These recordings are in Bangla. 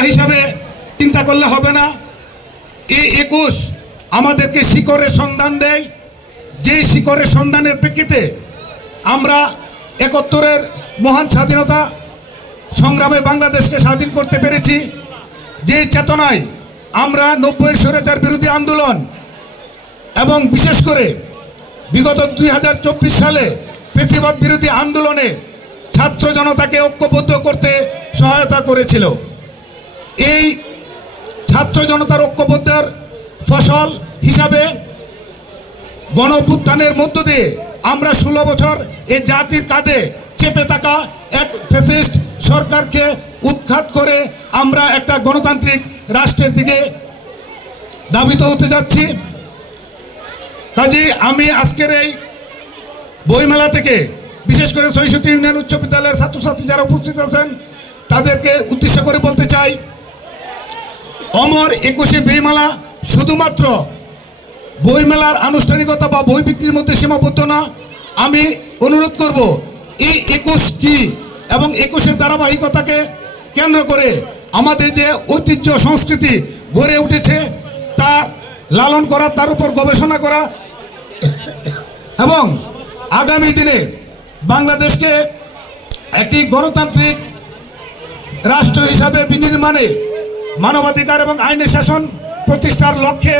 নেতা হিসাবে চিন্তা করলে হবে না। এই 21 আমাদেরকে শিকড়ের সন্ধান দেয়, যেই শিকড়ের সন্ধানের প্রেক্ষিতে আমরা 71-এর মহান স্বাধীনতা সংগ্রামে বাংলাদেশকে স্বাধীন করতে পেরেছি। যে চেতনায় আমরা 90-এর স্বৈরাচার বিরোধী আন্দোলন এবং বিশেষ করে বিগত 2024 সালে ফ্যাসিবাদ বিরোধী আন্দোলনে ছাত্র জনতাকে ঐক্যবদ্ধ করতে সহায়তা করেছিল। এই ছাত্র জনতার ঐক্যবদ্ধের ফসল হিসাবে গণ অভ্যুত্থানের মধ্য দিয়ে আমরা 16 বছর এই জাতির কাঁধে চেপে থাকা এক ফ্যাসিস্ট সরকারকে উৎখাত করে আমরা একটা গণতান্ত্রিক রাষ্ট্রের দিকে ধাবিত হতে যাচ্ছি। কাজী আমি আজকের এই বইমেলা থেকে বিশেষ করে সৈয়দপুর ইউনিয়ন উচ্চ বিদ্যালয়ের ছাত্রছাত্রী যারা উপস্থিত আছেন তাদেরকে উদ্দেশ্য করে বলতে চাই, অমর 21 বইমেলা শুধুমাত্র বইমেলার আনুষ্ঠানিকতা বা বই বিক্রির মধ্যে সীমাবদ্ধ না। আমি অনুরোধ করব এই 21 কি এবং 21-এর ধারাবাহিকতাকে কেন্দ্র করে আমাদের যে ঐতিহ্য সংস্কৃতি গড়ে উঠেছে তা লালন করা, তার উপর গবেষণা করা এবং আগামী দিনে বাংলাদেশকে একটি গণতান্ত্রিক রাষ্ট্র হিসাবে বিনির্মাণে মানবাধিকার এবং আইনের শাসন প্রতিষ্ঠার লক্ষ্যে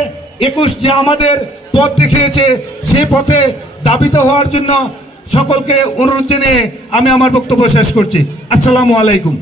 21 যে আমাদের পথ দেখিয়েছে সেই পথে ধাবিত হওয়ার জন্য সকলকে অনুরোধ জানিয়ে আমি আমার বক্তব্য শেষ করছি। আসসালামু আলাইকুম।